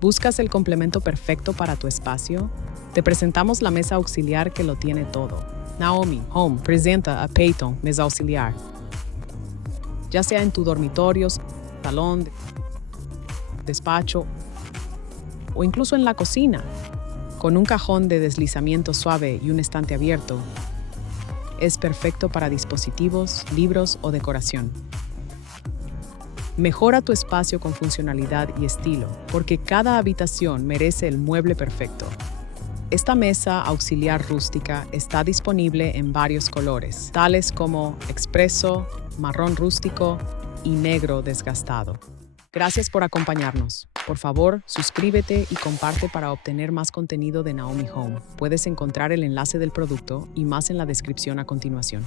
¿Buscas el complemento perfecto para tu espacio? Te presentamos la mesa auxiliar que lo tiene todo. Naomi Home presenta a Peyton, mesa auxiliar. Ya sea en tu dormitorio, salón, despacho o incluso en la cocina, con un cajón de deslizamiento suave y un estante abierto, es perfecto para dispositivos, libros o decoración. Mejora tu espacio con funcionalidad y estilo, porque cada habitación merece el mueble perfecto. Esta mesa auxiliar rústica está disponible en varios colores, tales como expreso, marrón rústico y negro desgastado. Gracias por acompañarnos. Por favor, suscríbete y comparte para obtener más contenido de Naomi Home. Puedes encontrar el enlace del producto y más en la descripción a continuación.